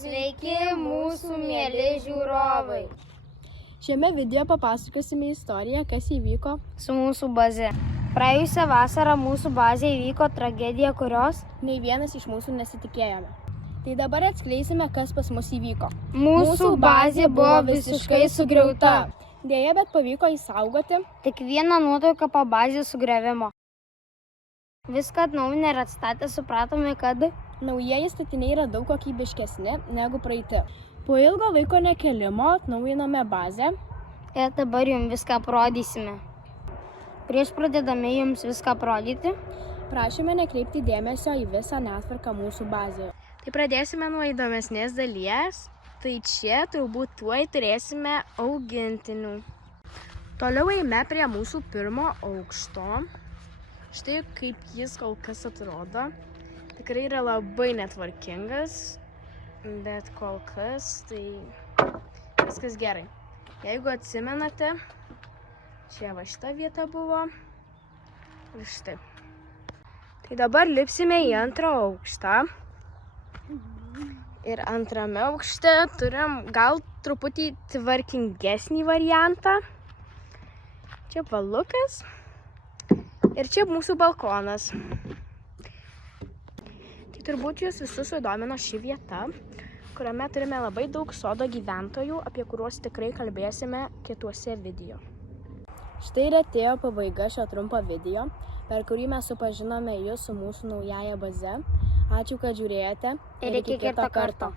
Sveiki mūsų mėly žiūrovai. Šiame video papasakosime istoriją, kas įvyko Su mūsų baze. Praėjusią vasarą mūsų bazėje įvyko tragedija, kurios nei vienas iš mūsų nesitikėjome. Tai dabar atskleisime, kas pas mus įvyko. Mūsų bazė buvo visiškai sugriauta. Deja, bet pavyko įsaugoti. Tik vieną nuotrauką po bazės sugriavimo. Viską atnaujinę ir atstatę supratome, kad naujieji statiniai yra daug kokybiškesni negu praeiti. Po ilgo laiko nekėlimo atnaujinome bazę. Ir dabar jums viską parodysime. Prieš pradėdami jums viską parodyti, prašome nekreipti dėmesio į visą netvarką mūsų bazėje. Tai pradėsime nuo įdomesnės dalies. Tai čia turbūt tuoj turėsime augintinių. Toliau eime prie mūsų pirmo aukšto. Štai kaip jis kol kas atrodo. Tikrai yra labai netvarkingas, bet kol kas tai viskas gerai. Jeigu atsimenate, čia va šita vieta buvo ir štai. Tai dabar lipsime į antrą aukštą. Ir antrame aukšte turim gal truputį tvarkingesnį variantą. Čia palukas ir čia mūsų balkonas. Tai turbūt jūs visus sudomino ši vieta, kuriame turime labai daug sodo gyventojų, apie kuriuos tikrai kalbėsime kituose video. Štai ir atėjo pabaiga šio trumpo video, per kurį mes supažinome jūs su mūsų naujaja baze. Ačiū, kad žiūrėjote ir iki kito karto.